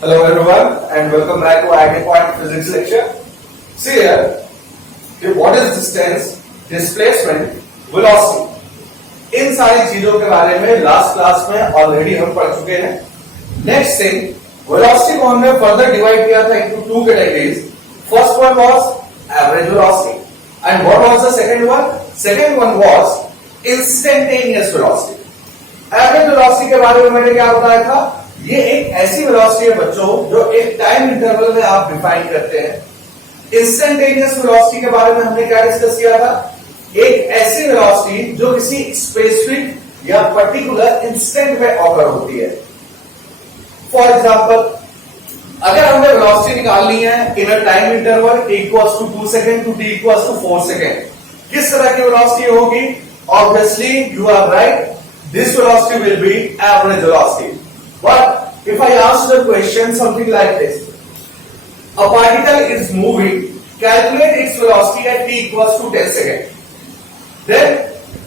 Hello everyone and welcome back to IIT Point Physics lecture. See here, what is distance, displacement, velocity? इन सारी चीजों के बारे में last class में already हम पढ़ चुके हैं. नेक्स्ट थिंग, वेलोसिटी को हमने फर्दर डिवाइड किया था into two categories. First one was average velocity and what was the second one? Second one was instantaneous velocity. Average velocity के बारे में मैंने क्या बताया था? ये एक ऐसी वेलोसिटी है बच्चों जो एक टाइम इंटरवल में आप डिफाइन करते हैं. इंस्टेंटेनियस वेलोसिटी के बारे में हमने क्या डिस्कस किया था? एक ऐसी वेलोसिटी जो किसी स्पेसिफिक या पर्टिकुलर इंस्टेंट में ऑकर होती है. फॉर एग्जांपल, अगर हमें वेलोसिटी निकालनी है in a time interval t equals to 2 second to t equals to 4 second, किस तरह की वेलोसिटी होगी? Obviously you are right, this velocity will be average velocity. But if I ask the question something like this, a particle is moving, calculate its velocity at t equals to 10 seconds. Then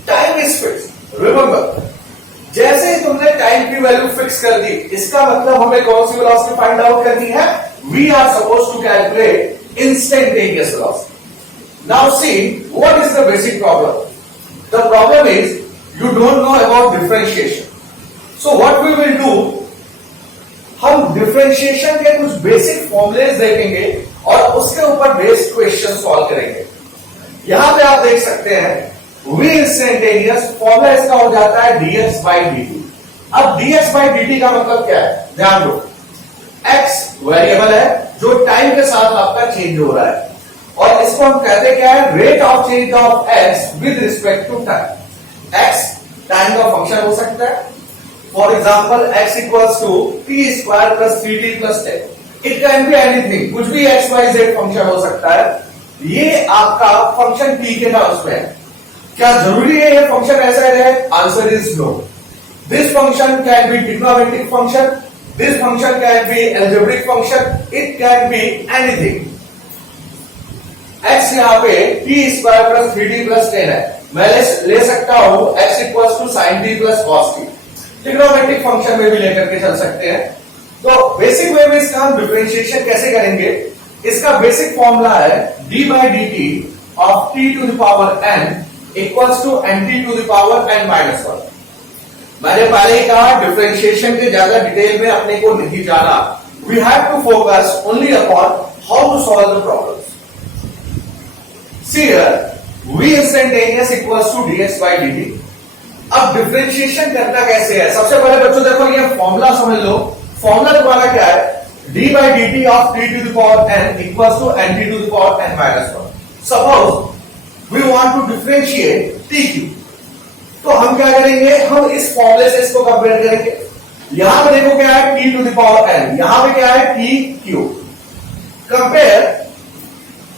time is fixed. Remember, जैसे ही तुमने time की value fix कर दी, इसका मतलब हमें कौन सी velocity find out करनी है? We are supposed to calculate instantaneous velocity. Now see, what is the basic problem? The problem is you don't know about differentiation. So what we will do, हम differentiation के कुछ basic formulas देखेंगे और उसके ऊपर based question solve करेंगे. यहां पे आप देख सकते हैं v इंस्टेंटेनियस, फॉर्मूला इसका हो जाता है dx by dt. अब dx by dt का मतलब क्या है? ध्यान दो, x वेरिएबल है जो टाइम के साथ आपका चेंज हो रहा है और इसको हम कहते क्या है? Rate of change of x with respect to time. x time का फंक्शन हो सकता है. For example, x equals to t square plus 3t plus 10. It can be anything. कुछ भी x, y, z फंक्शन हो सकता है. ये आपका फंक्शन t के टर्म्स में है. क्या जरूरी है ये फंक्शन ऐसा रहे? Answer is no. This function can be trigonometric function. This function can be algebraic function. It can be anything. x यहाँ पे t square plus 3t plus 10 है. मैं ले सकता हूं x equals to sin t plus cos t. Trigonometric function में भी लेकर के चल सकते हैं. तो बेसिक वे में इसका हम डिफरेंशिएशन कैसे करेंगे? इसका बेसिक फॉर्मूला है d by dt of t to the power n equals to nt to the power n minus 1. मैंने पहले ही कहा डिफरेंशिएशन के ज्यादा डिटेल में अपने को नहीं जाना. We have to focus only upon how to solve the problems. See here, v instantaneous equals to dx by dt. अब डिफरेंशिएशन करना कैसे है? सबसे पहले बच्चों देखो ये फॉर्मूला समझ लो. फॉर्मूला तुम्हारा क्या है? d by dt of t to the power n equals to nt to the power n minus 1. Suppose we want to differentiate tq. तो हम क्या करेंगे? हम इस फॉर्मूले से इसको कंपेयर करेंगे. यहां पे देखो क्या है? t to the power n. यहां पे क्या है? tq. Compare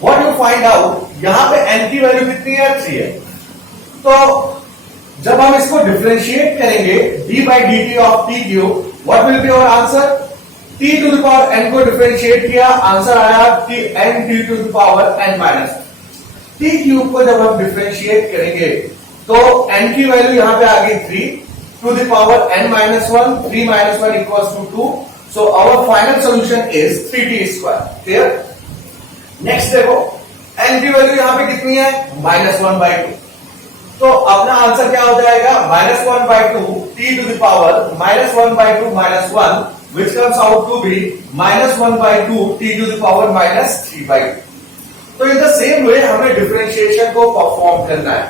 what you find out. यहां पे n की वैल्यू कितनी है? 3 है. तो जब हम इसको डिफरेंशिएट करेंगे d by dt of tq, what will be our answer? t to the power n को डिफरेंशिएट किया, आंसर आया n t to the power n minus. t cube को जब हम डिफरेंशिएट करेंगे तो n की वैल्यू यहां पे आ गई 3 to the power n minus 1. 3 minus 1 equals to 2. So our final solution is 3t square. Clear? Next देखो, n की वैल्यू यहां पे कितनी है? -1/2. तो अपना आंसर क्या हो जाएगा? -1/2 t to the power -1/2 minus 1, which comes out to be -1/2 t to the power -3/2. तो इन द सेम वे हमें डिफरेंशिएशन को परफॉर्म करना है.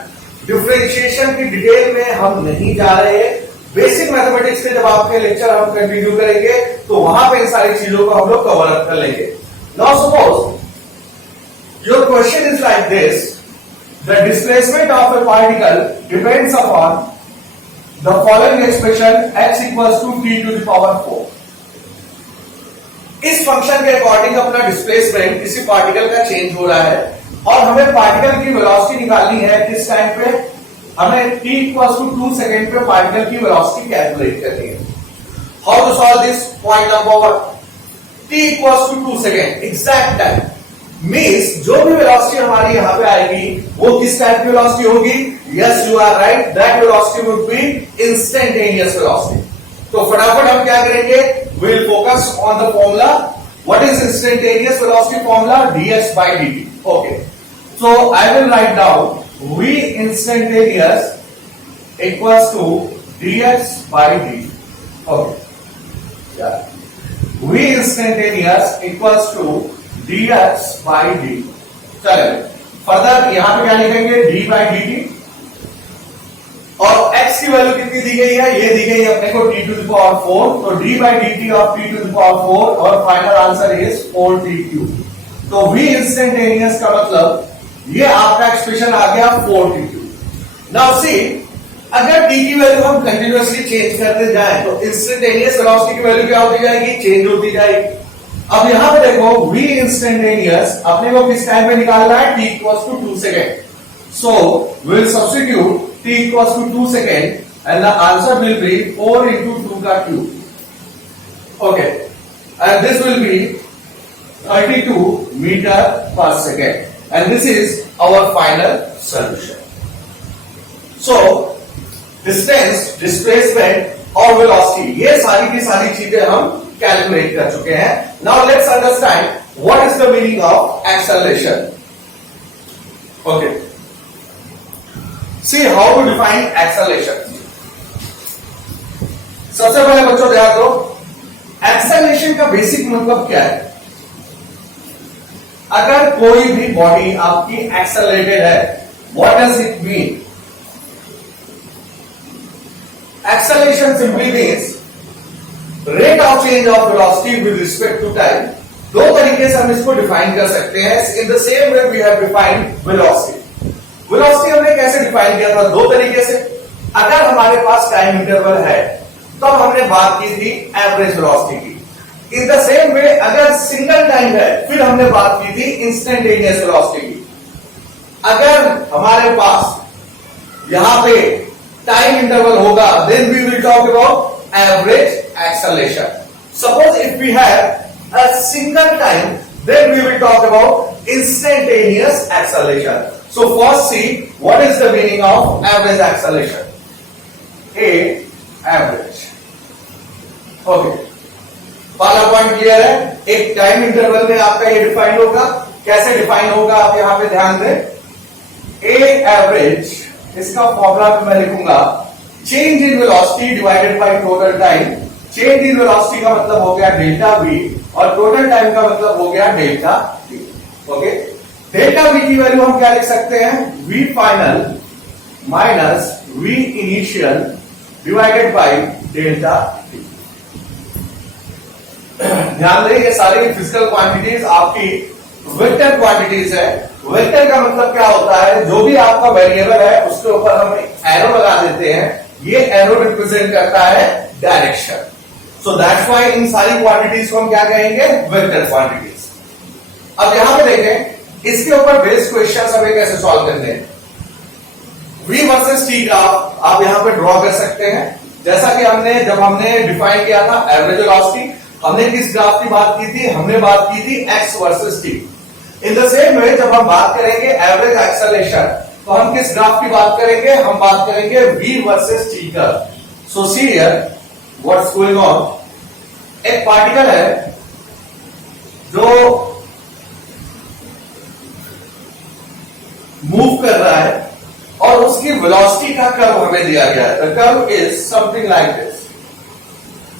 डिफरेंशिएशन की डिटेल में हम नहीं जा रहे. बेसिक मैथमेटिक्स के जब आपके लेक्चर हम कंटिन्यू करेंगे तो वहां पे इन सारी चीजों को हम लोग कवर अप कर लेंगे. Now suppose your question is like this. The displacement of a particle depends upon the following expression x equals to t to the power 4. इस फंक्शन के अकॉर्डिंग अपना डिस्प्लेसमेंट किसी पार्टिकल का चेंज हो रहा है और हमें पार्टिकल की वेलोसिटी निकालनी है. किस टाइम पे? हमें t इक्वल्स टू 2 सेकेंड पे पार्टिकल की वेलोसिटी कैलकुलेट करनी है. How to solve this? Point number 1, t equals to 2 second exact time means जो भी वेलोसिटी हमारी यहां पे आएगी वो किस टाइप की वेलोसिटी होगी? Yes you are right, that velocity would be instantaneous velocity. तो फटाफट हम क्या करेंगे? we'll focus on the formula. What is instantaneous velocity formula? dx by dt. Okay, so I will write down v instantaneous equals to dx by dt. Okay, yeah, v instantaneous equals to dx by dt. चलिए further यहां पे क्या लिखेंगे, d by dt, और x की value कितनी दी गई है, ये दी गई है अपने को t to the power 4, तो d by dt of t to the power 4 और फाइनल आंसर इज 4t3. तो v इंस्टेंटेनियस का मतलब ये आपका एक्सप्रेशन आ गया 4t3. नाउ सी, अगर t की वैल्यू हम कंटिन्यूअसली चेंज करते जाएं तो इंस्टेंटेनियस वेलोसिटी की वैल्यू क्या होती जाएगी, चेंज होती जाएगी. अब यहां पे देखो v इंस्टेंटेनियस अपने को किस टाइम पे निकालना है, t equals to 2 second. So will substitute t equals to 2 seconds and the answer will be 4 into 2 का cube. Okay, and this will be 32 meter per second and this is our final solution. So distance, displacement और velocity ये सारी की सारी चीजें हम calculate कर चुके हैं. Now let's understand what is the meaning of acceleration. Okay, see how to define acceleration. सबसे पहले बच्चों ध्यान दो, एक्सेलरेशन का बेसिक मतलब क्या है. अगर कोई भी बॉडी आपकी एक्सेलरेटेड है, what does it mean? Acceleration simply means rate of change of velocity with respect to time. दो तरीके से हम इसको डिफाइन कर सकते हैं. In the same way we have defined velocity. Velocity हमने कैसे डिफाइन किया था, दो तरीके से. अगर हमारे पास टाइम इंटरवल है तो हमने बात की थी एवरेज वेलोसिटी की. इन द सेम वे अगर सिंगल टाइम है फिर हमने बात की थी इंस्टेंटेनियस वेलोसिटी की. अगर हमारे पास यहां पे टाइम इंटरवल होगा then we will talk about average acceleration. Suppose if we have a single time then we will talk about instantaneous acceleration. So first see what is the meaning of average acceleration. A average. Okay. पहला point clear है. एक time interval में आपका ये define होगा. कैसे define होगा आप यहां पे ध्यान दें. A average इसका फॉर्मूला मैं लिखूंगा change in velocity divided by total time. Change in velocity का मतलब हो गया डेल्टा v और टोटल टाइम का मतलब हो गया delta t. Okay, delta v की वैल्यू हम क्या लिख सकते हैं, v final minus v initial divided by delta t. ध्यान दें ये सारी फिजिकल क्वांटिटीज आपकी वेक्टर क्वांटिटीज है. वेक्टर का मतलब क्या होता है, जो भी आपका वेरिएबल है उसके ऊपर हम एरो लगा देते हैं. ये एरो रिप्रेजेंट करता है direction. So that's why in सारी क्वांटिटीज को हम क्या कहेंगे, वेक्टर क्वांटिटीज. अब यहां पे देखें इसके ऊपर बेस्ड क्वेश्चन हमें कैसे सॉल्व करने हैं. v वर्सेस t ग्राफ आप यहां पे ड्रॉ कर सकते हैं. जैसा कि जब हमने डिफाइन किया था एवरेज वेलोसिटी, हमने किस ग्राफ की बात की थी, हमने बात की थी x versus t. In the same वे जब हम बात करेंगे एवरेज एक्सेलरेशन तो हम किस ग्राफ की बात करेंगे, हम बात करेंगे v वर्सेस t का. So see here what's going on. एक पार्टिकल है जो मूव कर रहा है और उसकी वेलोसिटी का कर्व हमें दिया गया है. The curve is something like this.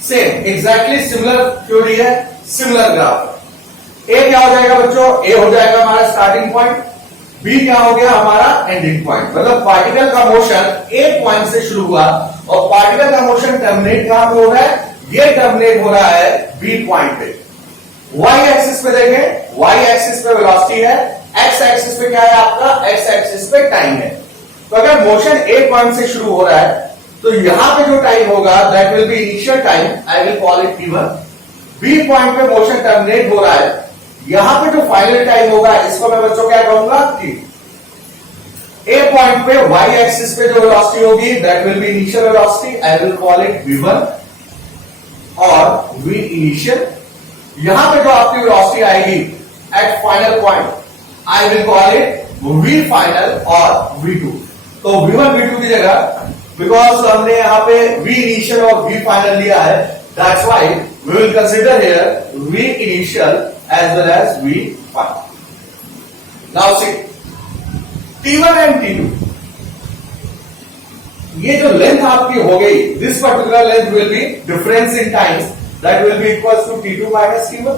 Same exactly similar theory है, सिमिलर ग्राफ. ए क्या हो जाएगा बच्चों, ए हो जाएगा हमारा स्टार्टिंग पॉइंट, बी क्या हो गया हमारा एंडिंग पॉइंट. मतलब पार्टिकल का मोशन ए पॉइंट से शुरू हुआ और पार्टिकल का मोशन टर्मिनेट कहां पे हो रहा है, ये टर्मिनेट हो रहा है बी पॉइंट पे. वाई एक्सिस पे देखें, वाई एक्सिस पे वेलोसिटी है, एक्स एक्सिस पे क्या है आपका, एक्स एक्सिस पे टाइम है. तो अगर मोशन ए पॉइंट से शुरू हो रहा है तो यहां पे जो टाइम होगा that will be initial time, I will call it t1. B point पे मोशन टर्मिनेट हो रहा है, यहां पे जो फाइनल टाइम होगा इसको मैं बच्चों क्या कहूंगा, t. ए पॉइंट पे वाई एक्सिस पे जो वेलोसिटी होगी that will be initial velocity, I will call it v1 और v इनिशियल. यहां पे जो आपकी वेलोसिटी आएगी at final point I will call it v final और v2. तो v1 v2 की जगह बिकॉज हमने यहां पे v इनिशियल और v फाइनल लिया है That's why we will consider here V initial as well as V final. Now see, T1 and T2, ये जो लेंथ आपकी हो गई, this particular length will be difference in times, that will be equals to T2 minus T1.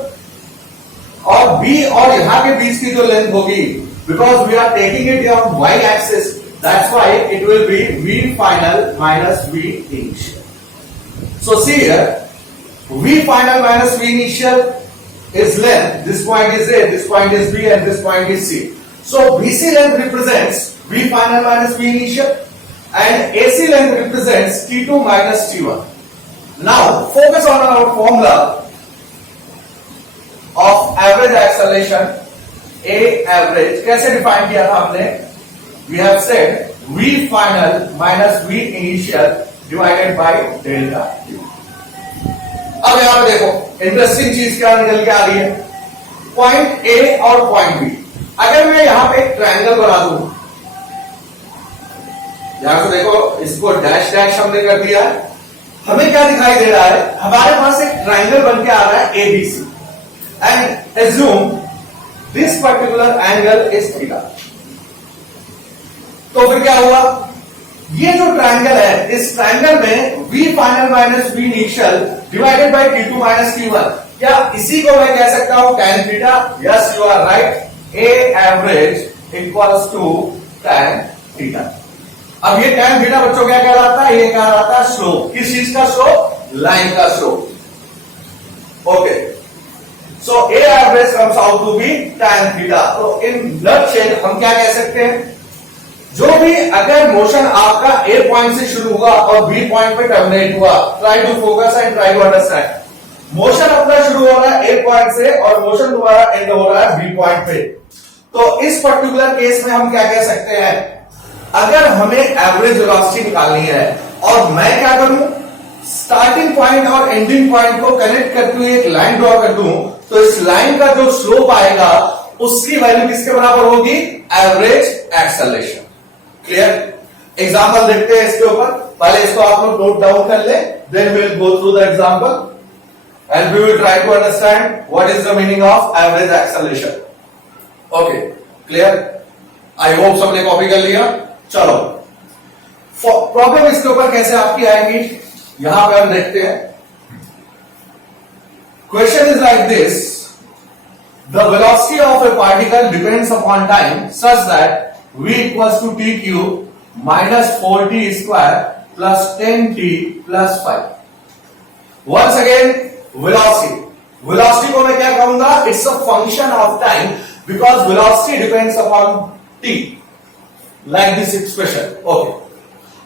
और B और यहां के बीच की जो लेंथ होगी, because we are taking it on y axis, that's why it will be V final minus V initial. So see here, V final minus V initial is length. This point is A, this point is B, and this point is C. So BC length represents V final minus V initial, and AC length represents T2 minus T1. Now focus on our formula of average acceleration. A average कैसे define किया था हमने? We have said V final minus V initial divided by delta T. अब यहां पे देखो interesting चीज क्या निकल के आ रही है, पॉइंट ए और पॉइंट बी। अगर मैं यहां पे एक ट्रायंगल बना दूं, यहां पे देखो इसको डैश डैश हमने कर दिया, हमें क्या दिखाई दे रहा है, हमारे पास एक ट्रायंगल बन के आ रहा है ABC, and assume this particular angle is theta. तो फिर क्या हुआ, ये जो ट्रायंगल है, इस ट्रायंगल में V final minus V initial divided by T2 minus T1, क्या इसी को मैं कह सकता हूं tan theta? Yes, you are right, A average equals to tan theta. अब ये tan थीटा बच्चों क्या कहलाता है? ये कहलाता है स्लोप। किस चीज का स्लोप? लाइन का slope. Okay, so A average comes out to be tan theta. तो इन नटशेल हम क्या कह सकते हैं, जो भी अगर मोशन आपका A पॉइंट से शुरू हुआ और B पॉइंट पे टर्मिनेट हुआ, try to focus and try to understand. Motion अपना शुरू हो रहा है A पॉइंट से और मोशन दोबारा एंड हो रहा है B पॉइंट पे। तो इस पर्टिकुलर केस में हम क्या कह सकते हैं, अगर हमें एवरेज वेलोसिटी निकालनी है और मैं क्या करूं, स्टार्टिंग पॉइंट और एंडिंग पॉइंट को कनेक्ट करते हुए एक लाइन ड्रॉ कर दूं, तो इस लाइन का जो स्लोप आएगा उसकी वैल्यू किसके बराबर होगी? Average acceleration. क्लियर? एग्जांपल देखते हैं इसके ऊपर। पहले इसको आप लोग नोट डाउन कर ले, then we will go through the example and we will try to understand what is the meaning of average acceleration. Okay, clear? I hope सबने कॉपी कर लिया। चलो, प्रॉब्लम इसके ऊपर कैसे आपकी आएगी, यहां पे हम देखते हैं। Question is like this, the velocity of A particle depends upon time such that V equals to t cube minus 4t square plus 10t plus 5. Once again, velocity. Velocity को मैं क्या कहूंगा? It's a function of time because velocity depends upon t. Like this expression. Okay.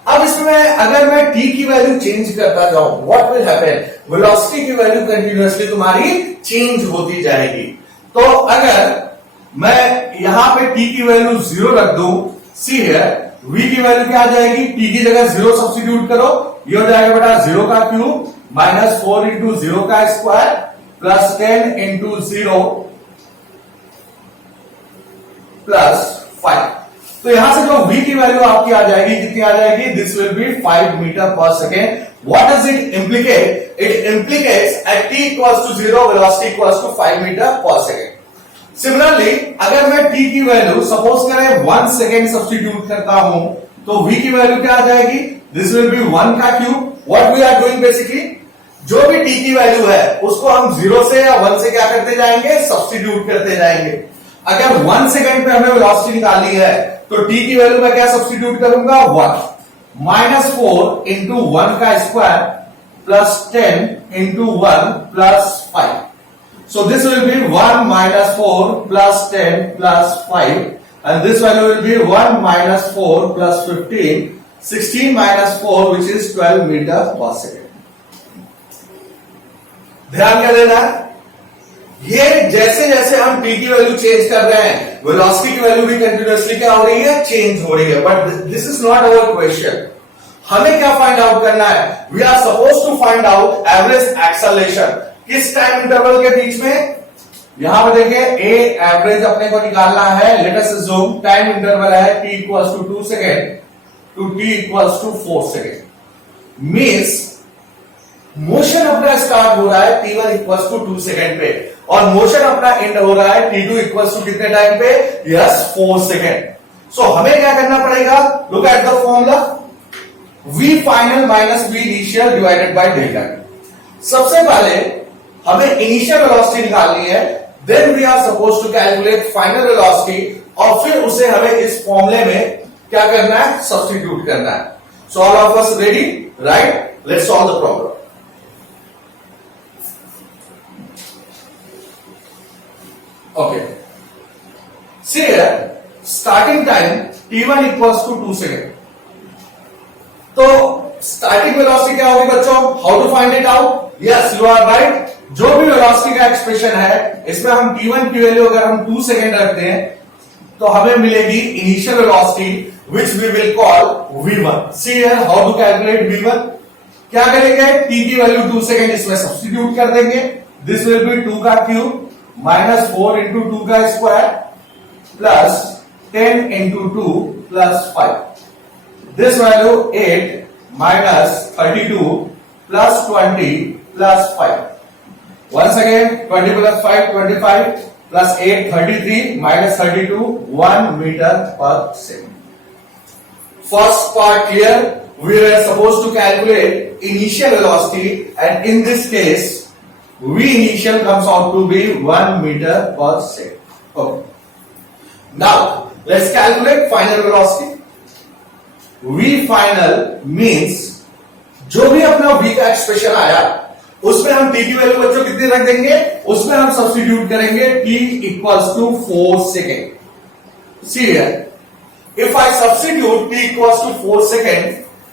अब इसमें अगर मैं t की value change करता जाऊं, what will happen? Velocity की वैल्यू कंटिन्यूअसली तुम्हारी चेंज होती जाएगी। तो अगर मैं यहां पे t की वैल्यू 0 रख दूं, सी है v की वैल्यू क्या आ जाएगी, t की जगह 0 सब्स्टिट्यूट करो, ये हो जाएगा बेटा 0 का क्यूब माइनस 4 इंटू 0 का स्क्वायर प्लस 10 इंटू 0 प्लस 5। तो यहां से जो v की वैल्यू आपकी आ जाएगी, कितनी आ जाएगी? This will be 5 metre per second. What does it implicate? It implicates at t equals to 0 velocity equals to 5 metre per second. Similarly अगर मैं t की वैल्यू सपोज करें 1 सेकेंड सब्स्टिट्यूट करता हूं, तो v की वैल्यू क्या आ जाएगी? दिस विल बी 1 का cube. What we are doing basically, जो भी t की वैल्यू है उसको हम 0 से या 1 से क्या करते जाएंगे? सब्स्टिट्यूट करते जाएंगे। अगर 1 सेकेंड पे हमें वेलोसिटी निकालनी है तो t की वैल्यू में क्या सब्स्टिट्यूट करूंगा? 1 माइनस 4 इंटू 1 का square plus 10 into 1 plus 5। So this will be 1 minus 4 plus 10 plus 5, and this value will be 1 minus 4 plus 15, 16 minus 4 which is 12 meter per second. ध्यान क्या देना है, ये जैसे जैसे हम t की वैल्यू चेंज कर रहे हैं, वेलोसिटी की वैल्यू भी कंटिन्यूअसली क्या हो रही है? चेंज हो रही है। But this is not our question. हमें क्या फाइंड आउट करना है? We are suppose to find out average acceleration. किस टाइम इंटरवल के बीच में? यहां पर देखिए ए एवरेज अपने को निकालना है। Let us assume time interval है t equals to 2 second to t equals to 4 second. Means motion अपना स्टार्ट हो रहा है t1 इक्वल्स टू 2 सेकेंड पे और मोशन अपना एंड हो रहा है t2 इक्वल्स टू कितने टाइम पे? Yes 4 second. सो हमें क्या करना पड़ेगा? Look at the formula v final minus v initial divided by delta t। सबसे पहले हमें इनिशियल वेलोसिटी निकालनी है, then we are suppose to calculate final velocity और फिर उसे हमें इस फॉर्मूले में क्या करना है? सब्स्टिट्यूट करना है। So all of us ready? Right, let's solve the problem. Okay. See here, starting time t1 equals to 2 second. तो स्टार्टिंग वेलोसिटी क्या होगी बच्चों? How to find it out? Yes you are right. जो भी velocity का expression है इसमें हम t1 की वैल्यू अगर हम 2 सेकेंड रखते हैं तो हमें मिलेगी initial velocity which we will call v1। See here how to calculate v1। क्या करेंगे? t की वैल्यू 2 सेकेंड इसमें सब्स्टिट्यूट कर देंगे। दिस विल बी 2 का क्यूब माइनस 4 इंटू 2 का square plus 10 into 2 plus 5। This value 8 minus 32 plus 20 plus 5। Once again 20 plus 5 25 plus 8 33 minus 32 1 metre per second. First part clear? We are suppose to calculate initial velocity and in this case V initial comes out to be 1 meter per second. Okay. Now let's calculate final velocity. V final means जो भी अपना V का expression आया उसमें हम t की value बच्चों कितनी रख देंगे? उसमें हम सब्स्टिट्यूट करेंगे t equals to 4 second. See here, if I substitute t equals to 4 second,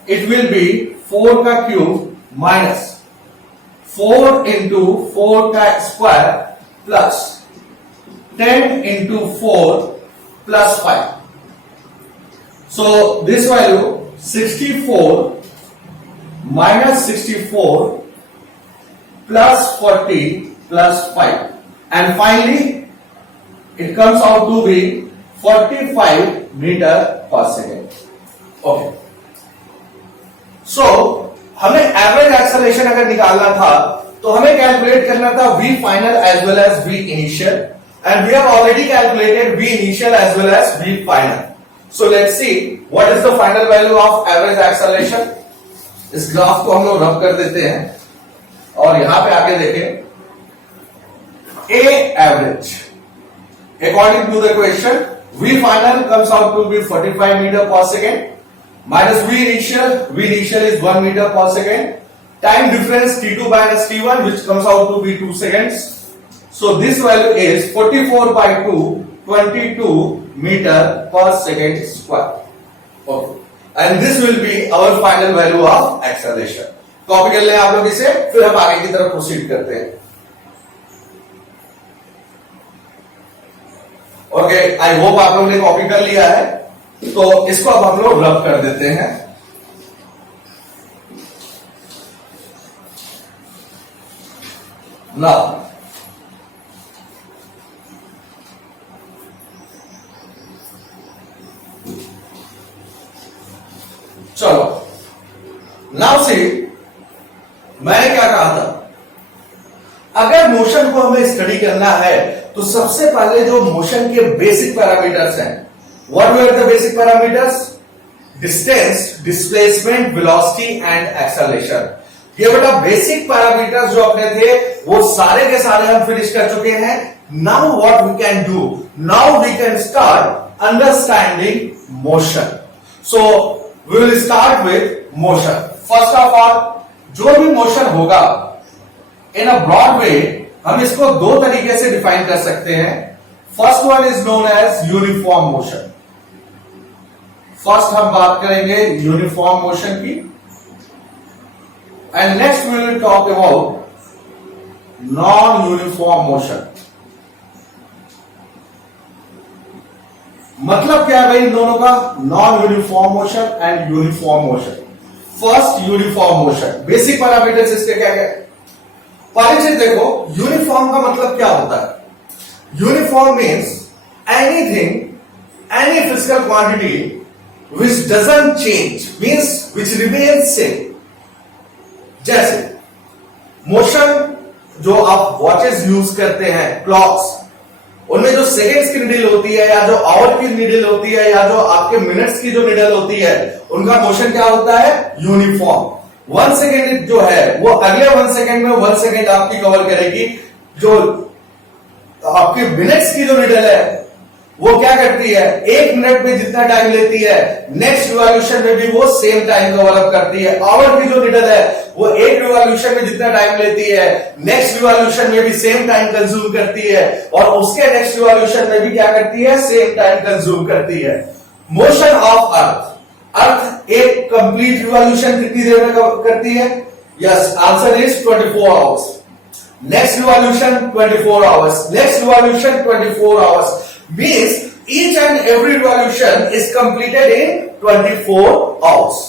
it will be 4 का क्यूब माइनस 4 into 4 का square plus 10 into 4 plus 5. So this value 64 minus 64 plus 40 plus 5 and finally it comes out to be 45 meter per second. Okay. So हमें average acceleration अगर निकालना था तो हमें calculate करना था v final as well as v initial and we have already calculated v initial as well as v final. So let's see what is the final value of average acceleration. इस graph को हम लोग रब कर देते हैं और यहां पे आके देखें a average according to the question v final comes out to be 45 meter per second minus V initial is 1 meter per second. Time difference T2 minus T1 which comes out to be 2 seconds. So this value is 44 by 2, 22 meter per second square. Okay. And this will be our final value of acceleration. Copy कर लें आप लोग इसे, फिर हम आगे की तरफ प्रोसीड करते हैं। ओके, आई होप आप लोगों ने कॉपी कर लिया है। तो इसको अब हम लोग रब कर देते हैं। नाउ चलो, नाउ सी मैंने क्या कहा था? अगर मोशन को हमें स्टडी करना है तो सबसे पहले जो मोशन के बेसिक पैरामीटर्स हैं, what were the basic parameters? Distance, displacement, velocity and acceleration. ये बेटा बेसिक पैरामीटर्स जो अपने थे वो सारे के सारे हम फिनिश कर चुके हैं। Now what we can do? Now we can start understanding motion. So we will start with motion. First of all, जो भी मोशन होगा in a broad way हम इसको दो तरीके से डिफाइन कर सकते हैं। First one is known as uniform motion. First हम बात करेंगे यूनिफॉर्म मोशन की and next we will talk about non uniform motion. मतलब क्या है भाई इन दोनों का? Non uniform motion and uniform motion. First uniform motion, basic parameters इसके क्या है? परिचय देखो, यूनिफॉर्म का मतलब क्या होता है? Uniform means anything, any physical quantity which doesn't change, means which remains same. जैसे मोशन जो आप वॉचेस यूज करते हैं, क्लॉक्स, उनमें जो सेकेंड्स की नीडल होती है या जो आवर की नीडल होती है या जो आपके मिनट्स की जो नीडल होती है, उनका मोशन क्या होता है? यूनिफॉर्म। 1 सेकेंड जो है वो अगले 1 सेकेंड में 1 सेकेंड आपकी कवर करेगी। जो आपकी मिनट्स की जो नीडल है वो क्या करती है? 1 मिनट में जितना टाइम लेती है, नेक्स्ट रिवॉल्यूशन में भी वो सेम टाइम कवर अप करती है। आवर की जो नीडल है वो 1 रिवॉल्यूशन में जितना टाइम लेती है, नेक्स्ट रिवॉल्यूशन में भी सेम टाइम कंज्यूम करती है, और उसके नेक्स्ट रिवॉल्यूशन में भी क्या करती है? सेम टाइम कंज्यूम करती है। मोशन ऑफ अर्थ एक कंप्लीट रिवॉल्यूशन कितनी देर में करती है? Yes, answer is 24 hours. Next revolution 24 hours, next revolution 24 hours, means each and every revolution is completed in 24 hours.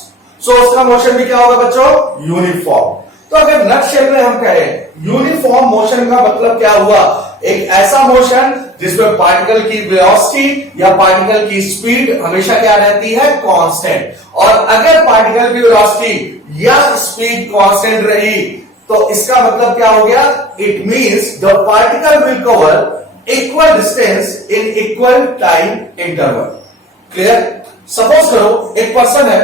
So उसका मोशन भी क्या होगा बच्चों? यूनिफॉर्म। तो अगर नटशेल में हम कहें यूनिफॉर्म मोशन का मतलब क्या हुआ? एक ऐसा मोशन जिसमें पार्टिकल की वेलोसिटी या पार्टिकल की स्पीड हमेशा क्या रहती है? कांस्टेंट। और अगर पार्टिकल की वेलोसिटी या स्पीड कांस्टेंट रही तो इसका मतलब क्या हो गया? It means the particle will cover equal distance in equal time interval. Clear? Suppose करो एक पर्सन है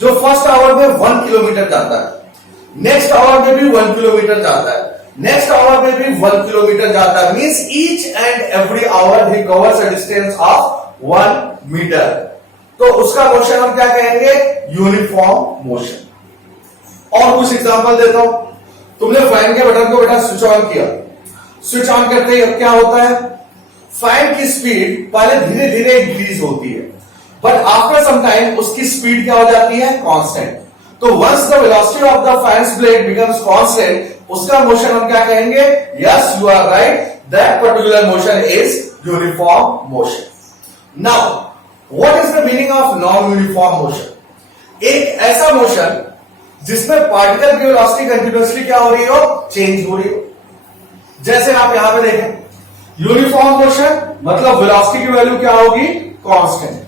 जो फर्स्ट आवर में 1 किलोमीटर जाता है, नेक्स्ट आवर में भी 1 किलोमीटर जाता है, नेक्स्ट आवर में भी 1 किलोमीटर जाता है, means each and every hour he covers a distance of 1 metre. तो उसका मोशन हम क्या कहेंगे? Uniform motion. और कुछ एग्जांपल देता हूं। तुमने फैन के बटन को बेटा स्विच ऑन किया, स्विच ऑन करते ही क्या होता है? फैन की स्पीड पहले धीरे धीरे इंक्रीज होती है, बट आफ्टर सम टाइम उसकी स्पीड क्या हो जाती है? कांस्टेंट। तो once the velocity of the fans blade becomes constant, उसका मोशन हम क्या कहेंगे? Yes, you are right, that particular motion is uniform motion. Now what is the meaning of non uniform motion? एक ऐसा मोशन जिसमें particle की velocity continuously क्या हो रही हो? चेंज हो रही हो। जैसे आप यहां पे देखें, यूनिफॉर्म मोशन मतलब वेलोसिटी की वैल्यू क्या होगी? Constant.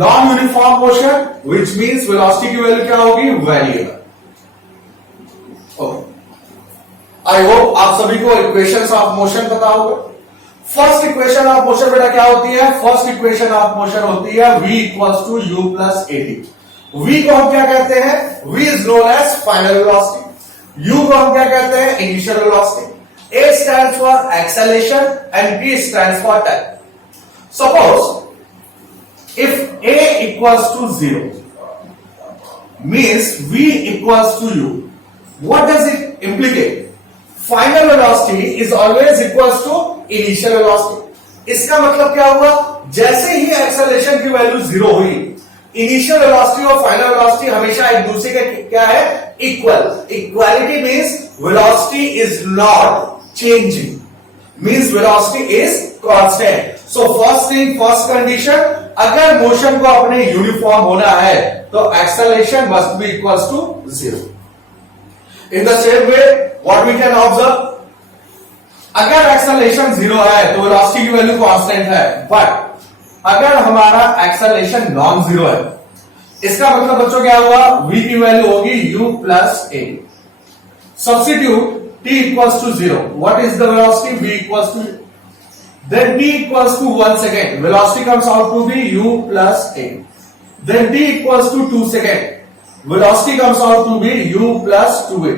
Non uniform motion which means velocity की वैल्यू क्या होगी? वेरिएबल। ओके, आई होप आप सभी को इक्वेशंस ऑफ मोशन पता होगा। फर्स्ट इक्वेशन ऑफ मोशन बेटा क्या होती है? फर्स्ट इक्वेशन ऑफ मोशन होती है v equals to u plus at। v को हम क्या कहते हैं? v is known as final velocity, u को हम क्या कहते हैं? Initial velocity. A stands for acceleration and T stands for time. Suppose if A equals to 0 means V equals to U. What does it implicate? Final velocity is always equals to initial velocity. इसका मतलब क्या हुआ? जैसे ही acceleration की value 0 हुई, initial velocity और final velocity हमेशा एक दूसरे के क्या है? Equal. Equality means velocity is not changing, means velocity is constant. So first thing, first condition, अगर मोशन को अपने यूनिफॉर्म होना है तो acceleration must be equals to 0. In the same way, what we can observe, अगर acceleration 0 है तो velocity की वैल्यू कांस्टेंट है, बट अगर हमारा acceleration नॉन जीरो है, इसका मतलब बच्चों क्या हुआ? v की वैल्यू होगी u plus a। Substitute t equals to 0. What is the velocity? V equals to, then t equals to 1 second. Velocity comes out to be u plus a. Then t equals to 2 second. Velocity comes out to be u plus 2a.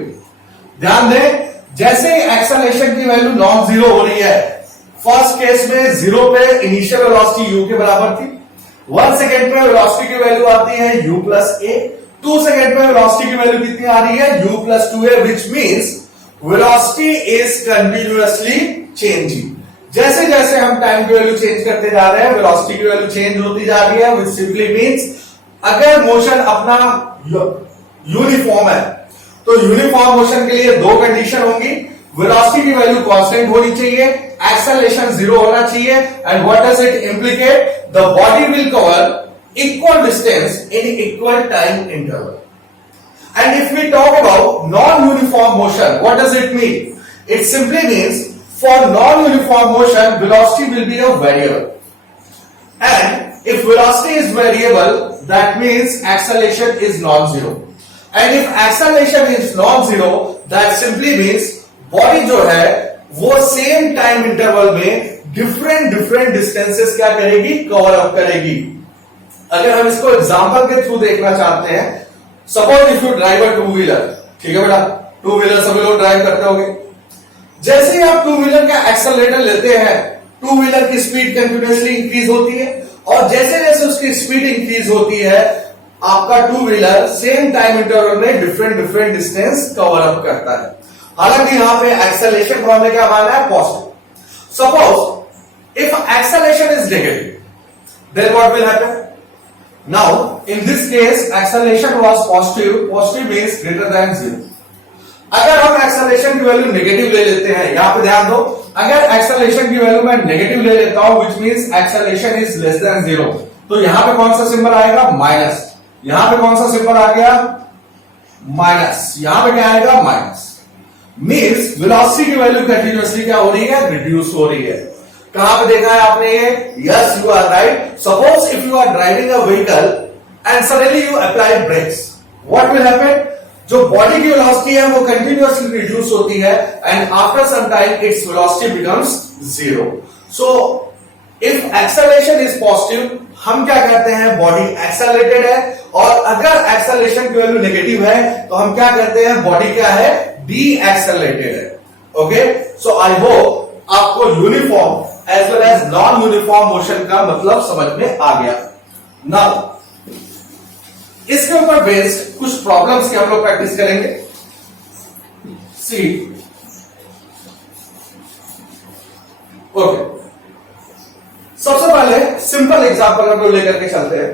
ध्यान दें, जैसे ही acceleration की value non zero हो रही है, first case में 0 पे initial velocity u के बराबर थी, 1 सेकेंड में वेलोसिटी की वैल्यू आती है u प्लस a, 2 सेकेंड में वेलोसिटी की वैल्यू कितनी आ रही है? u plus 2a, which means velocity is continuously changing. जैसे जैसे हम टाइम की वैल्यू चेंज करते जा रहे हैं, वेलोसिटी की वैल्यू चेंज होती जा रही है, विच सिंपली मींस अगर मोशन अपना यूनिफॉर्म है तो यूनिफॉर्म मोशन के लिए दो कंडीशन होंगी। वेलोसिटी की वैल्यू कांस्टेंट होनी चाहिए, एक्सेलरेशन 0 होना चाहिए, and what does it implicate? The body will cover equal distance in equal time interval. And if we talk about non-uniform motion, what does it mean? It simply means for non-uniform motion, velocity will be a variable. And if velocity is variable, that means acceleration is non-zero. And if acceleration is non zero that simply means body जो है वो same time interval में different distances क्या करेगी, cover up करेगी। अगर हम इसको एग्जांपल के थ्रू देखना चाहते हैं, suppose if you drive a two wheeler, ठीक है बेटा, टू व्हीलर सभी लोग ड्राइव करते होंगे। जैसे ही आप टू व्हीलर का एक्सेलरेटर लेते हैं, टू व्हीलर की स्पीड कंटिन्यूअसली इंक्रीज होती है, और जैसे जैसे उसकी स्पीड इंक्रीज होती है आपका two wheeler same time interval में डिफरेंट डिस्टेंस कवर अप करता है। हालांकि यहां पे एक्सेलरेशन को हमने क्या माना है, positive. Suppose if acceleration is negative then what will happen, now in this case acceleration was positive means greater than zero. अगर हम एक्सेलरेशन की वैल्यू नेगेटिव ले लेते हैं, यहां पे ध्यान दो, अगर एक्सेलरेशन की वैल्यू मैं नेगेटिव ले लेता हूं which means acceleration is less than zero, तो यहां पे कौन सा सिंबल आएगा, माइनस। यहां पे कौन सा सिंबल आ गया, माइनस। यहां पे क्या आएगा, माइनस। मींस वेलोसिटी की वैल्यू कंटिन्यूअसली क्या हो रही है, रिड्यूस हो रही है। कहां पे देखा है आपने ये, yes you are right. Suppose if you are driving a vehicle and suddenly you apply brakes, what will happen, जो बॉडी की वेलोसिटी है वो कंटिन्यूअसली रिड्यूस होती है and after some time its velocity becomes zero. So if acceleration is positive, हम क्या कहते हैं, बॉडी एक्सेलरेटेड है, और अगर एक्सेलरेशन की वैल्यू नेगेटिव है तो हम क्या कहते हैं, बॉडी क्या है, डी एक्सेलरेटेड है। ओके, सो आई होप आपको uniform as well as non uniform motion का मतलब समझ में आ गया। नाउ इसके ऊपर बेस्ड कुछ प्रॉब्लम्स की हम लोग प्रैक्टिस करेंगे। सी ओके, सबसे पहले सिंपल एग्जांपल हम लोग लेकर के चलते हैं।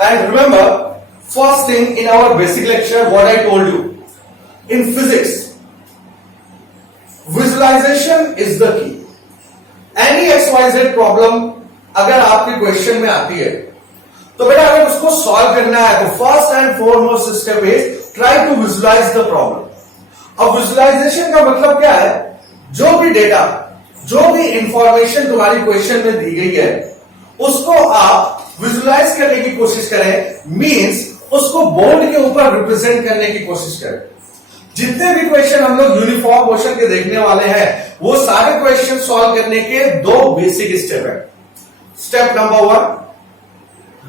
And remember first thing in our basic lecture what I told you in physics, visualisation is the key. Any XYZ problem अगर आपके क्वेश्चन में आती है तो बेटा अगर उसको सॉल्व करना है तो first and foremost step is try to visualise the problem. अब विजुअलाइजेशन का मतलब क्या है, जो भी डेटा, जो भी इंफॉर्मेशन तुम्हारी क्वेश्चन में दी गई है उसको आप विजुअलाइज करने की कोशिश करें, मींस उसको बोर्ड के ऊपर रिप्रेजेंट करने की कोशिश करें। जितने भी क्वेश्चन हम लोग यूनिफॉर्म मोशन के देखने वाले हैं वो सारे क्वेश्चन सॉल्व करने के दो बेसिक स्टेप है। Step number 1,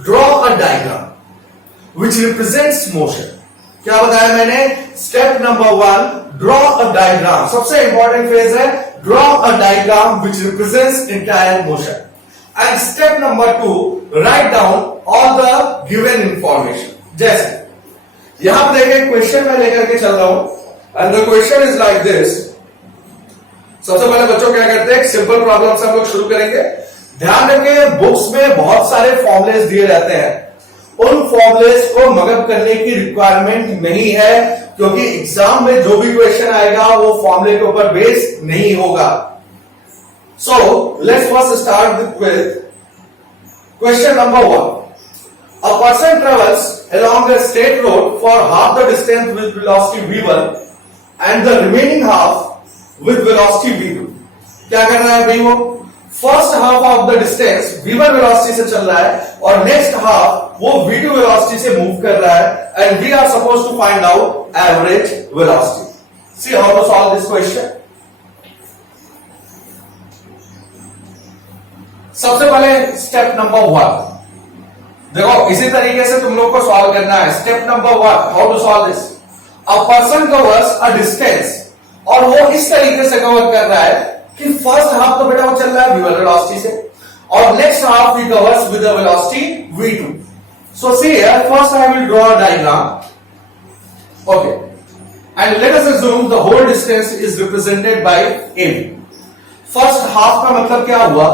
draw a diagram which represents motion. क्या बताया मैंने, step number 1, draw a diagram. सबसे इंपॉर्टेंट फेज है draw a diagram which represents entire motion. And step number 2, write down all the given information. जैसे यहां पर देखिए question मैं लेकर के चल रहा हूं and the question is like this. सबसे पहले बच्चों क्या करते हैं, सिंपल प्रॉब्लम से हम लोग शुरू करेंगे। ध्यान रखें बुक्स में बहुत सारे फॉर्मुलेस दिए रहते हैं, उन फॉर्मुलेस को मगअप करने की रिक्वायरमेंट नहीं है, क्योंकि एग्जाम में जो भी क्वेश्चन आएगा वो फॉर्मुले के ऊपर बेस नहीं होगा। So let's first start with question number 1। A person travels along a straight road for half the distance with velocity v1 and the remaining half with velocity v2। क्या कर रहा है भाई, वो first half of the distance v1 velocity से चल रहा है और नेक्स्ट हाफ वो v2 वेलोसिटी से मूव कर रहा है, and we are suppose to find out average velocity. See how to solve this question. सबसे पहले स्टेप नंबर 1 देखो, इसी तरीके से तुम लोग को सॉल्व करना है। Step number 1, how to solve this. A person covers a distance, और वो इस तरीके से कवर कर रहा है कि फर्स्ट हाफ तो बेटा वो चल रहा है v1 वेलोसिटी से और next half he covers with the velocity v2। So see here first I will draw a diagram. Okay, and let us assume the whole distance is represented by AB। First half का मतलब क्या हुआ,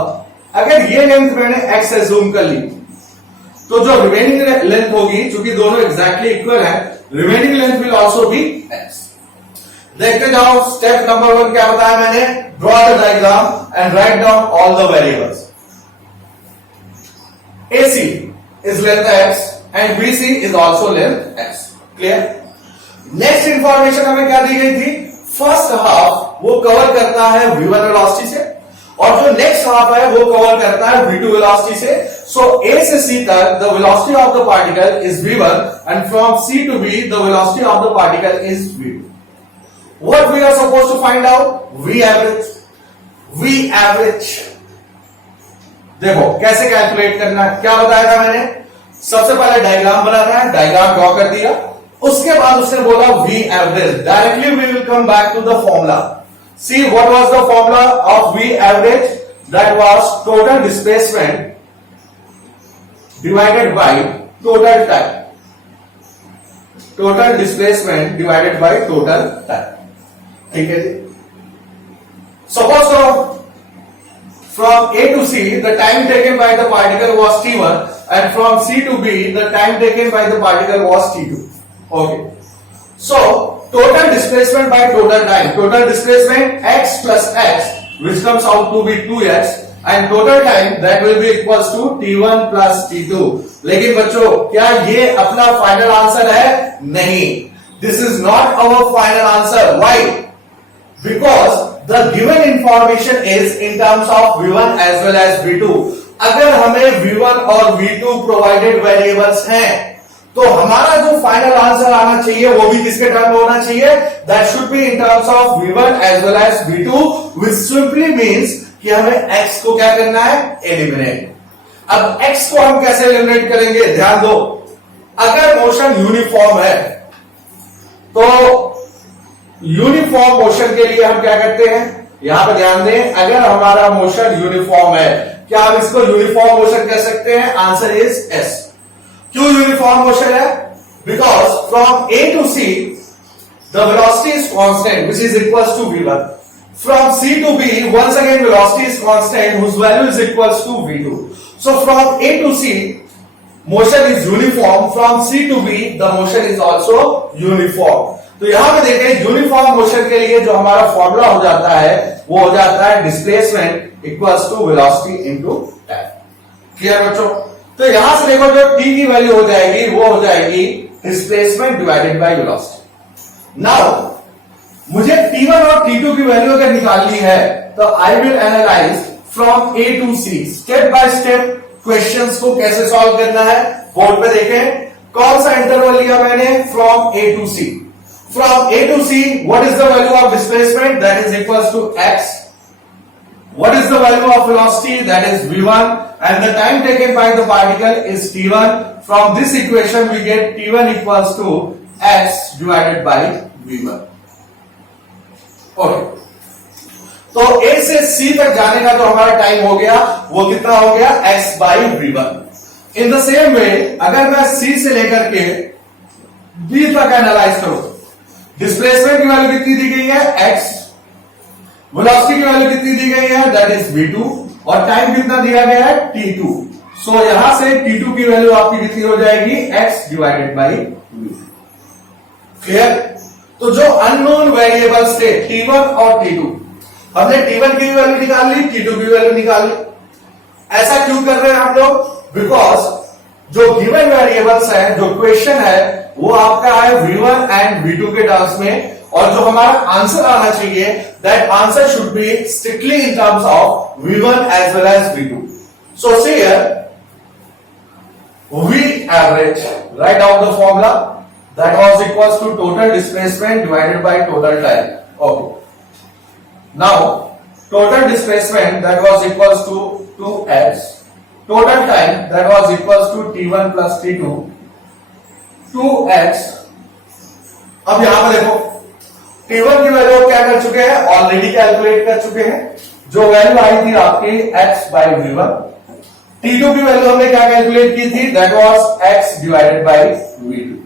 अगर ये length मैंने x assume कर ली तो जो रिमेनिंग लेंथ होगी, चूंकि दोनों एग्जैक्टली इक्वल है, remaining length will also be x। देखते जाओ स्टेप नंबर 1 क्या बताया मैंने, draw the diagram and write down all the variables. AC is length x and BC is also length x। Clear. Next information हमें क्या दी गई थी, फर्स्ट हाफ वो कवर करता है v1 वेलोसिटी से और जो नेक्स्ट हाफ है वो कवर करता है v2 वेलोसिटी से। सो a से c तक the velocity of the particle is v1 and from c to b the velocity of the particle is v2। What we are suppose to find out? v average. देखो कैसे calculate करना है, क्या बताया था मैंने? सबसे पहले डायग्राम बनाना है, डायग्राम ड्रॉ कर दिया, उसके बाद उसने बोला v average. Directly we will come back to the formula. See what was the formula of V average? That was total displacement divided by total time. Total displacement divided by total time. ठीक है जी। Suppose from A to C the time taken by the particle was t1 and from C to B the time taken by the particle was t2. Okay. So total displacement by total time, total displacement x plus x which comes out to be 2x and total time that will be equals to t1 plus t2। लेकिन बच्चों क्या ये अपना final answer है? नहीं, this is not our final answer. Why? Because the given information is in terms of v1 as well as v2। अगर हमें v1 और v2 प्रोवाइडेड वेरिएबल्स हैं तो हमारा जो फाइनल आंसर आना चाहिए वो भी किसके टर्म में होना चाहिए? That should be in terms of v1 as well as v2 which simply means कि हमें x को क्या करना है? एलिमिनेट। अब x को हम कैसे एलिमिनेट करेंगे? ध्यान दो, अगर मोशन यूनिफॉर्म है तो यूनिफॉर्म मोशन के लिए हम क्या करते हैं? यहां पर ध्यान दें, अगर हमारा मोशन यूनिफॉर्म है, क्या हम इसको यूनिफॉर्म मोशन कह सकते हैं? Answer is yes. क्यों यूनिफॉर्म मोशन है? Because from A to C the velocity is constant which is equals to v1। From C to B once again velocity is constant whose value is equals to v2। so from a to c motion is uniform, from c to b the motion is also uniform। तो यहां पे देखें uniform motion के लिए जो हमारा formula हो जाता है वो हो जाता है displacement equals to velocity into time. Clear बच्चों? तो यहां से देखो जो t की वैल्यू हो जाएगी वो हो जाएगी displacement divided by velocity. Now मुझे t1 और t2 की वैल्यू अगर निकालनी है तो I will analyse from a to c। Step by step questions को कैसे सॉल्व करना है बोर्ड पे देखें। कौन सा इंटरवल लिया मैंने? From a to c। From a to c what is the value of displacement? That is equals to x। What is the value of velocity? That is v1 and the time taken by the particle is t1. From this equation we get t1 equals to x divided by v1। Okay. तो A से C तक जाने का जो हमारा time हो गया वो कितना हो गया? x by v1। In the same way अगर मैं C से लेकर के B तक एनालाइज करूं, डिस्प्लेसमेंट की वैल्यू कितनी दी गई है? x। वेलोसिटी की वैल्यू कितनी दी गई है? दैट इज v2 और टाइम कितना दिया गया है? t2। सो यहां से t2 की वैल्यू आपकी कितनी हो जाएगी? x divided by v। Clear? तो जो अननोन वेरिएबल्स थे t1 और t2, हमने t1 की वैल्यू निकाल ली, t2 की वैल्यू निकाल ली। ऐसा क्यों कर रहे हैं हम लोग? बिकॉज जो गिवन वेरिएबल्स है, जो क्वेश्चन है वो आपका है v1 एंड v2 के टर्म्स में, और जो हमारा आंसर आना चाहिए that answer should be strictly in terms of v1 as well as v2। So see here v average, write down the formula that was equals to total displacement divided by total time. Okay, now total displacement that was equals to 2x, total time that was equals to t1 plus t2, 2x। अब यहां पर देखो t1 की value क्या कर चुके हैं? Already calculate कर चुके हैं। जो वैल्यू आई थी आपकी x बाई v1। t2 की वैल्यू हमने क्या कैलकुलेट की थी? That was x divided by v2।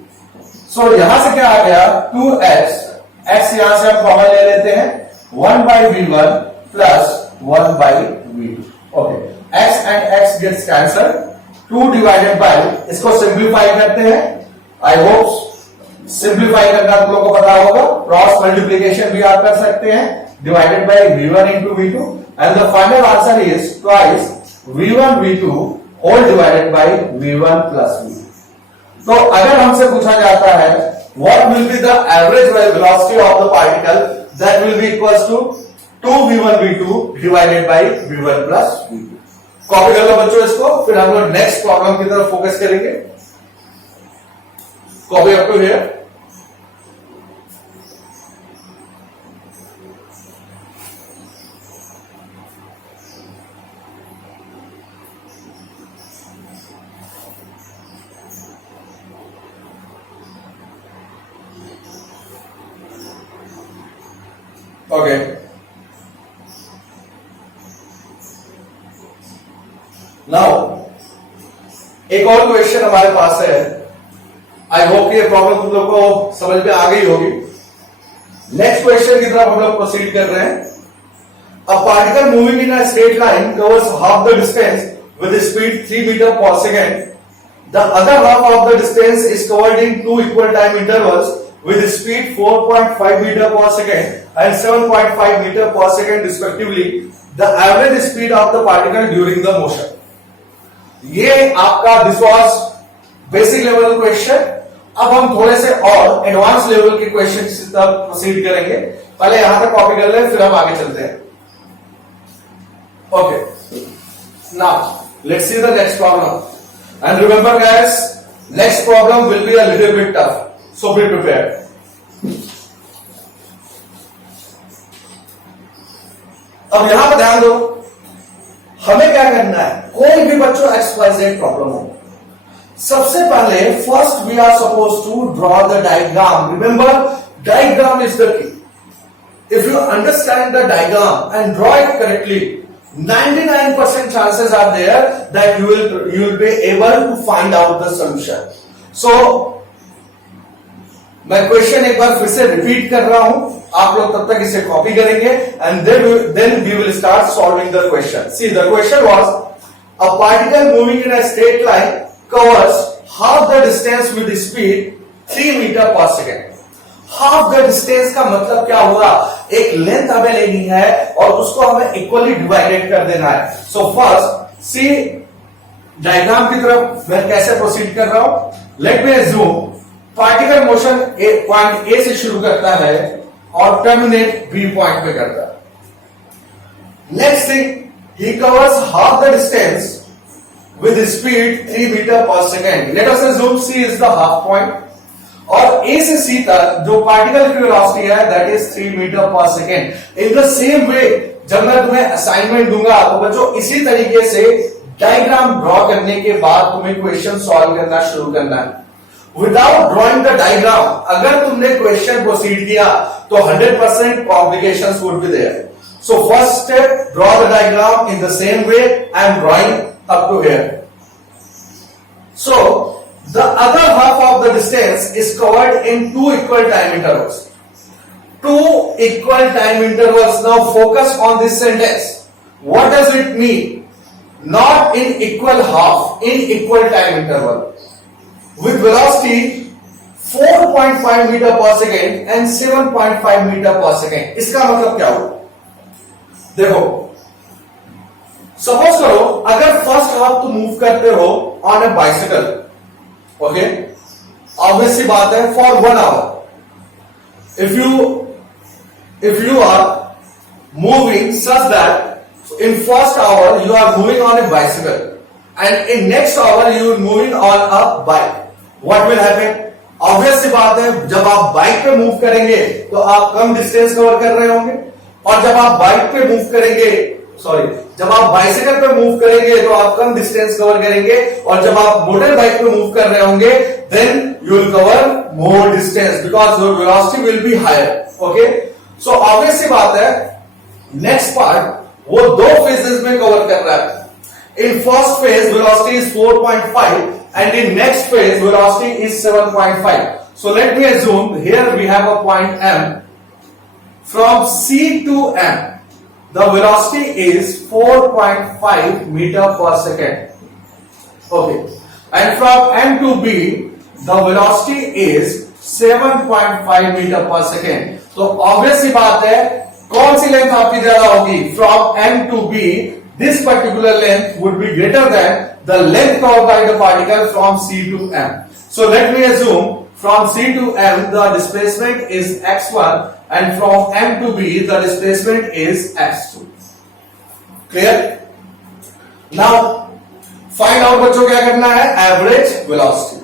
सो यहां से क्या आ गया? 2x, x यहां से हम कॉमन ले लेते हैं, 1 by v1 plus 1 by v2। Okay, x and x gets cancel, 2 divided by, इसको सिंप्लीफाई करते हैं। आई होप सिंप्लीफाई करना आप लोगों को पता होगा, क्रॉस मल्टीप्लीकेशन भी आप कर सकते हैं, divided by v1 into v2 and the final answer is twice v1 v2 whole divided by v1 plus v। तो अगर हमसे पूछा जाता है what will be the average velocity of the particle, that will be equals to 2v1v2 divided by v1 plus v2। Copy कर लो बच्चों इसको, फिर हम लोग नेक्स्ट प्रॉब्लम की तरफ फोकस करेंगे। Copy up to here. Okay now एक और क्वेश्चन हमारे पास है। आई होप ये प्रॉब्लम तुम लोग को समझ में आ गई होगी। नेक्स्ट क्वेश्चन की तरफ हम लोग प्रोसीड कर रहे हैं। A particle moving in a straight line covers half the distance with speed 3 metre per second. The other half of the distance is covered in 2 equal time intervals with speed 4.5 meter per second and 7.5 meter per second respectively, the average speed of the particle during the motion। ये आपका this was basic level question. अब हम थोड़े से और advance level के question की तरफ प्रोसीड करेंगे। पहले यहां तक कॉपी कर लें, फिर हम आगे चलते हैं। Okay, now let's see the next problem and remember guys, next problem will be a little bit tough, so be prepared। अब यहां पर ध्यान दो, हमें क्या करना है। कोई भी बच्चों XYZ प्रॉब्लम हो, सबसे पहले first we are suppose to draw the diagram. Remember, diagram is the key. If you understand the diagram and draw it correctly, 99% chances are there that you will be able to find out the solution। So मैं question एक बार फिर से repeat कर रहा हूं, आप लोग तब तक इसे कॉपी करेंगे and then we will start solving the question. See the question was a particle moving in a straight line covers half the distance with speed 3 metre per second. Half the distance का मतलब क्या होगा, एक length हमें लेनी है और उसको हमें इक्वली डिवाइडेड कर देना है। सो फर्स्ट सी डायग्राम की तरफ मैं कैसे प्रोसीड कर रहा हूं। Let me assume particle motion point A से शुरू करता है और टर्मिनेट बी पॉइंट पे करता है। Next thing, he covers half the distance with speed 3 metre per second. Let us assume C is the half point और ए से सी तक जो पार्टिकल की वेलोसिटी है that is 3 metre per second. In the same वे जब मैं तुम्हें assignment दूंगा तो बच्चों इसी तरीके से डायग्राम ड्रॉ करने के बाद तुम्हें क्वेश्चन सॉल्व करना शुरू करना है। विदाउट ड्रॉइंग द डायग्राम अगर तुमने क्वेश्चन प्रोसीड किया तो 100% complications would be there. So first step, draw the diagram in the same way I am drawing up to here. So the other half of the distance is covered in 2 equal time intervals. 2 equal time intervals. Now focus on this sentence. What does it mean? Not in equal half, in equal time interval with velocity 4.5 meter per second and 7.5 meter per second। इसका मतलब क्या हुआ? देखो, suppose करो अगर first half तुम move करते हो on a bicycle, okay, obvious सी बात है for 1 hour if you are moving such that in first hour you are moving on a bicycle and in next hour you are moving on a bike, what will happen? obvious सी बात है, जब आप bike पे move करेंगे तो आप कम distance cover कर रहे होंगे और जब आप बाइक पे मूव करेंगे, सॉरी, जब आप बाइसिकल पे मूव करेंगे तो आप कम डिस्टेंस कवर करेंगे और जब आप मोटर बाइक पे मूव कर रहे होंगे then you will cover more distance because your velocity will be higher. Okay, so obvious सी बात है नेक्स्ट पार्ट वो 2 फेजेस में कवर कर रहा है। In first phase velocity is 4.5 and in next phase velocity is 7.5। so let me assume here we have a point M, from C to M the velocity is 4.5 meter per second, okay, and from M to B the velocity is 7.5 meter per second। तो obvious सी बात है कौन C length आपकी ज्यादा होगी? from M to B this particular length would be greater than the length covered by the particle from C to M। so let me assume from C to M the displacement is x1 and from M to B the displacement is x2. Clear? Now find out बच्चों क्या करना है, average velocity.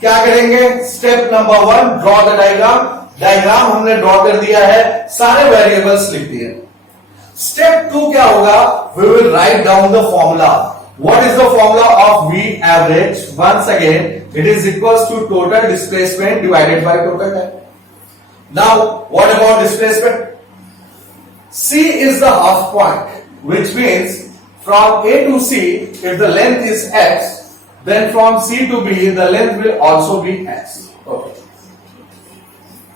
क्या करेंगे, step number 1 draw the diagram हमने draw कर दिया है, सारे वेरिएबल्स लिख दिए. स्टेप 2 क्या होगा, we will write down the formula. What is the formula of V average? Once again, it is equals to total displacement divided by total time. Now, what about displacement? C is the half point, which means from A to C, if the length is x, then from C to B, the length will also be x. Okay.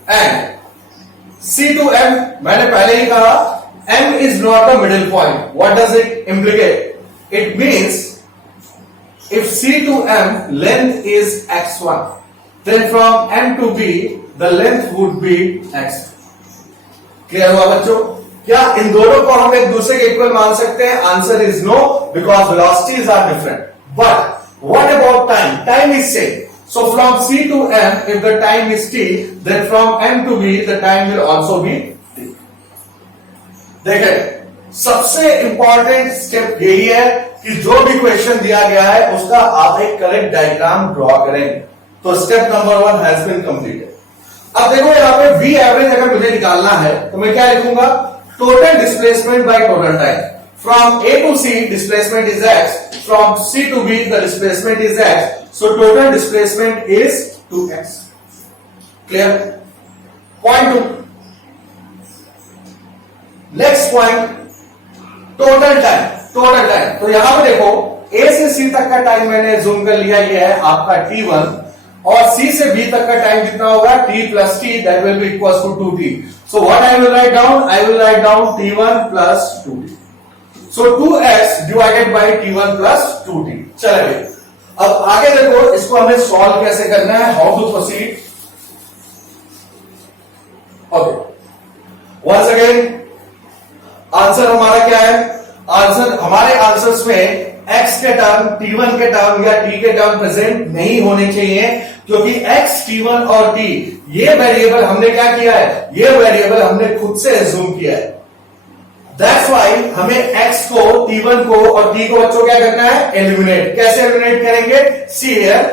And C to M, मैंने पहले ही कहा, M is not the middle point. What does it implicate? It means if C to M length is x1, then from M to B the length would be x. Clear हुआ बच्चों? क्या इन दोनों को हम एक दूसरे के इक्वल मान सकते हैं? Answer is no, because velocities are different. But what about time? Time is same. So from C to M, if the time is t, then from M to B the time will also be t. देखें, सबसे important step यही है कि जो भी question दिया गया है उसका आप एक करेक्ट डायग्राम ड्रॉ करें. तो step number 1 has been completed. अब देखो यहां पे V एवरेज अगर मुझे निकालना है तो मैं क्या लिखूंगा, total displacement bye total time. From A to C displacement is x, from C to B the displacement is x, so total displacement is 2x. Clear? Point 2. Next point, total time. तो यहां पे देखो A से C तक का time मैंने zoom कर लिया, ये है आपका t1, और C से B तक का टाइम कितना होगा, t plus t, that will be equals to 2t. So what I will write down? I will write down t1 plus 2t. So 2x divided by t1 plus 2t. चलिए अब आगे देखो, इसको हमें सॉल्व कैसे करना है, how to proceed. Okay, once again answer हमारा क्या है, आंसर हमारे आंसर्स में x के टर्म, t1 के टर्म या t के टर्म प्रेजेंट नहीं होने चाहिए, क्योंकि x, t1 और t ये वेरिएबल हमने क्या किया है, ये वेरिएबल हमने खुद से एज्यूम किया है. That's why हमें x को, t1 को और t को बच्चों क्या करना है, एलिमिनेट. कैसे एलिमिनेट करेंगे, see here,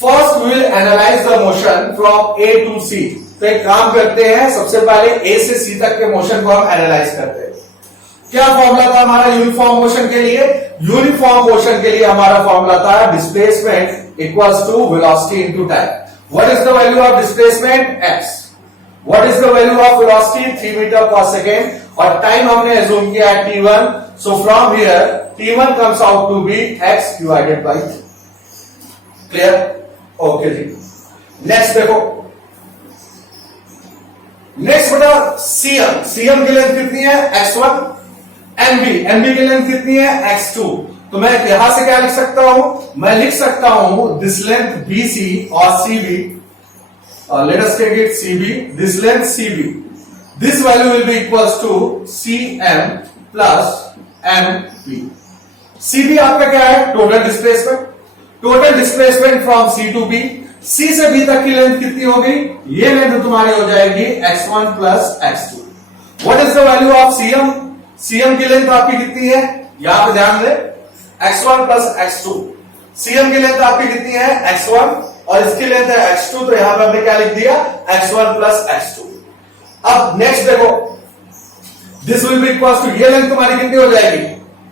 first we will analyze the motion from A to C. तो एक काम करते हैं, सबसे पहले A से C तक के मोशन को हम एनालाइज करते हैं. क्या फॉर्मूला था हमारा यूनिफॉर्म मोशन के लिए? यूनिफॉर्म मोशन के लिए हमारा फॉर्मूला था displacement equals to velocity into time. What is the value of displacement, x. What is the value of velocity, 3 metre per second, और टाइम हमने एज्यूम किया है t1. So from here t1 comes out to be x divided by 3. Clear? Okay जी. Next देखो, next बेटा C M की length कितनी है, x1. एनबी की लेंथ कितनी है, x2. तो मैं यहां से क्या लिख सकता हूं, मैं लिख सकता हूं दिस लेंथ BC और CB. Let us take it CB, this length CB. This value will be equals to CM plus MP. CB आपका क्या है, total displacement. Total displacement from C to B. C से B तक की length कितनी होगी, ये लेंथ तुम्हारी हो जाएगी x1 plus x2. What is the value of CM? CM की लेंथ आपकी कितनी है, यहां पे ध्यान दें, x1 plus x2. CM की लेंथ आपकी कितनी है, x1, और इसकी लेंथ है x2, तो यहां पे हमने क्या लिख दिया, x1 plus x2. अब नेक्स्ट देखो, this will be equals to, ये लेंथ तुम्हारी कितनी हो जाएगी,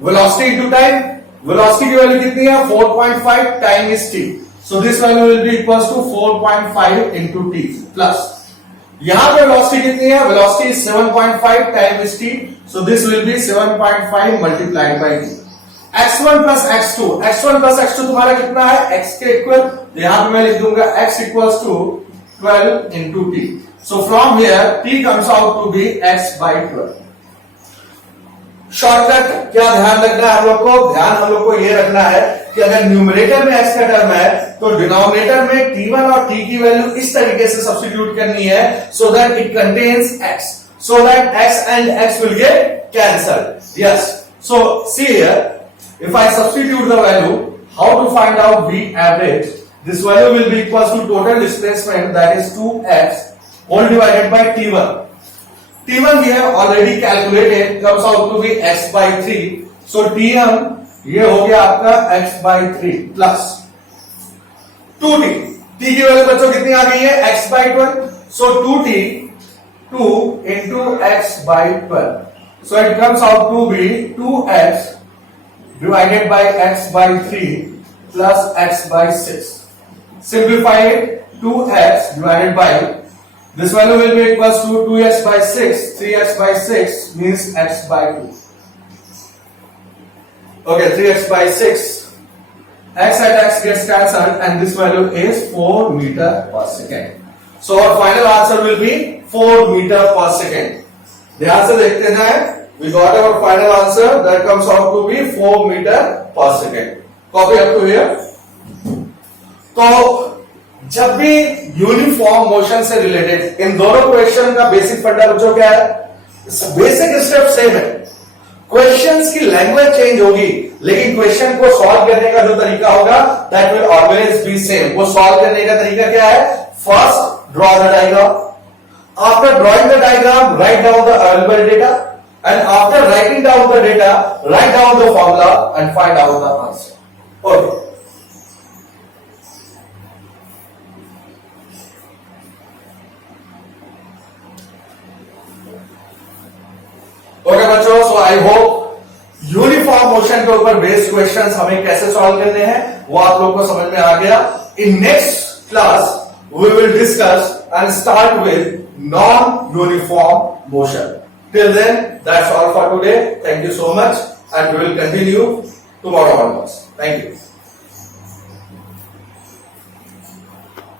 वेलोसिटी इनटू टाइम. वेलोसिटी की वैल्यू कितनी है, 4.5, time is t. So this value will be equals to 4.5 into t plus, यहां पे वेलोसिटी कितनी है, velocity is 7.5, time is t. So this will be 7.5 multiplied by t. x1 plus x2, x1 plus x2 तुम्हारा कितना है, x के equal. यहां पे मैं लिख दूंगा x equals to 12 into t. So from here t comes out to be x by 12. Shortcut क्या ध्यान रखना है हम लोग को, ध्यान हम लोग को ये रखना है कि अगर न्यूमरेटर में x का टर्म है तो डिनोमिनेटर में t1 और t की वैल्यू इस तरीके से सब्स्टिट्यूट करनी है, so that it contains x, so that x and x will get cancelled. Yes, so see here, if I substitute the value, how to find out V average? This value will be equals to total displacement, that is 2x whole divided by t1. T1 we have already calculated, comes out to be x by 3. So T1 ये हो गया आपका x by 3 plus 2t. t की value बच्चों कितनी आ गई है? x by 12. So 2t 2 into x by 12. So it comes out to be 2x divided by x by 3 plus x by 6. Simplify it. 2x divided by this value will be equals to 2x by 6. 3x by 6 means x by 2. Okay, 3x by 6. X and x gets cancelled and this value is 4 meter per second. So our final answer will be 4 meter per second. ध्यान से देखते हैं. We got our final answer that comes out to be 4 meter per second. Copy up to here. तो जब भी uniform motion से related इन दोनों question का बेसिक फंडा बच्चों क्या है? बेसिक स्टेप सेम है. क्वेश्चंस की लैंग्वेज चेंज होगी लेकिन क्वेश्चन को सॉल्व करने का जो तरीका होगा that will always be same. वो सॉल्व करने का तरीका क्या है? First draw the diagram. After drawing the diagram right down the available data and after writing down the data right down the formula and find out the answer. Okay, okay बच्चों, सो I hope uniform motion के ऊपर based questions हमें कैसे solve करने हैं वो आप लोग को समझ में आ गया. In next class we will discuss and start with non uniform motion. Till then that's all for today. Thank you so much and we will continue tomorrow onwards. Thank you.